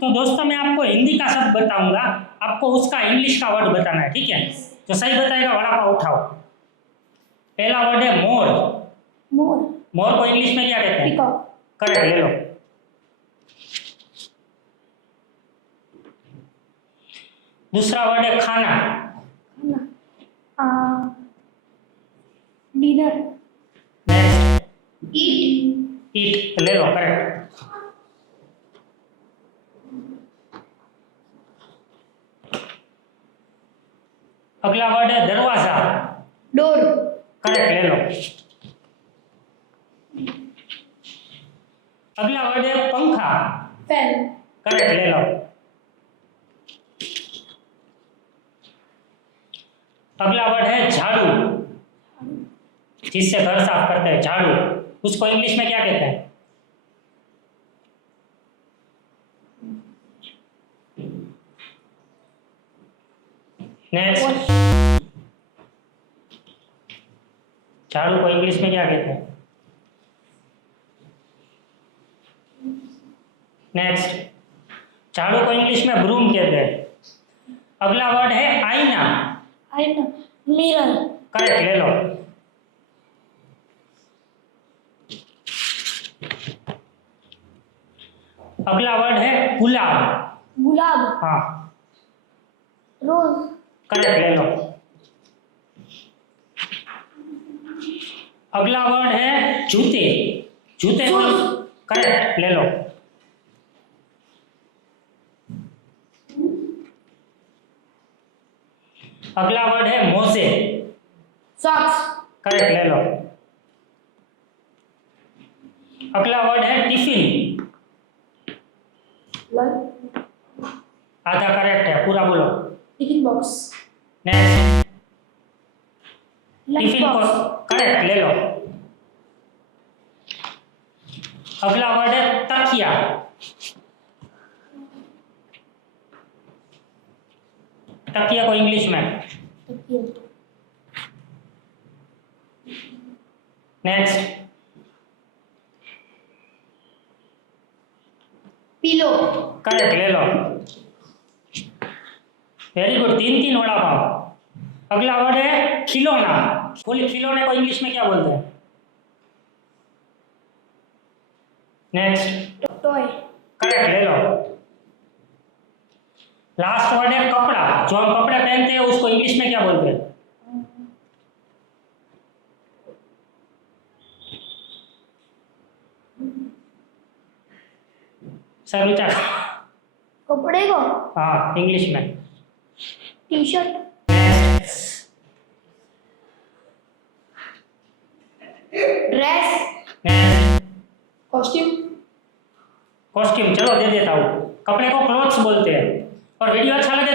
तो दोस्तों मैं आपको हिंदी का शब्द बताऊंगा, आपको उसका इंग्लिश का वर्ड बताना है, ठीक है। जो सही बताएगा वड़ा पाव उठाओ। पहला वर्ड है मोर। मोर। मोर को इंग्लिश में क्या कहते हैं? पीकॉक। करेक्ट, ले लो। दूसरा वर्ड है खाना। खाना। डिनर। नेक्स्ट ईट। ईट, ले लो, करेक्ट। अगला वर्ड है दरवाजा। डोर। करेक्ट, ले लो। अगला वर्ड है पंखा। फैन। करेक्ट, ले लो। अगला वर्ड है झाड़ू। जिससे घर साफ करते हैं, झाड़ू, उसको इंग्लिश में क्या कहते हैं? नेक्स्ट, झाड़ू को इंग्लिश में क्या कहते हैं? नेक्स्ट, झाड़ू को इंग्लिश में ब्रूम कहते हैं। अगला वर्ड है आईना। आईना। मिरर। करेक्ट, ले लो। अगला वर्ड है गुलाब। गुलाब। हाँ, रोज। करेक्ट, ले लो। अगला वर्ड है जूते। जूते को करेक्ट, ले लो। अगला वर्ड है मोजे। सॉक्स। करेक्ट, ले लो। अगला वर्ड है टिफिन। आधा करेक्ट है, पूरा बोलो। Tiffin box. Next, lunch tiffin को बॉक्स। करेक्ट, ले लो। अगला वर्ड है तकिया। तकिया को इंग्लिश में। Next, pillow. करेक्ट, ले लो। वेरी गुड, तीन तीन वड़ा पाव। अगला वर्ड है खिलौना। बोलिए, खिलौने को इंग्लिश में क्या बोलते हैं? Next, toy. करेक्ट, ले लो। लास्ट वर्ड है कपड़ा। जो हम कपड़े पहनते हैं उसको इंग्लिश में क्या बोलते हैं? सर विचार। कपड़े को हाँ, इंग्लिश में। T shirt. Dress. Costume. Costume, चलो दे देता हूँ। कपड़े को क्लोथ्स बोलते हैं। और वीडियो अच्छा लगे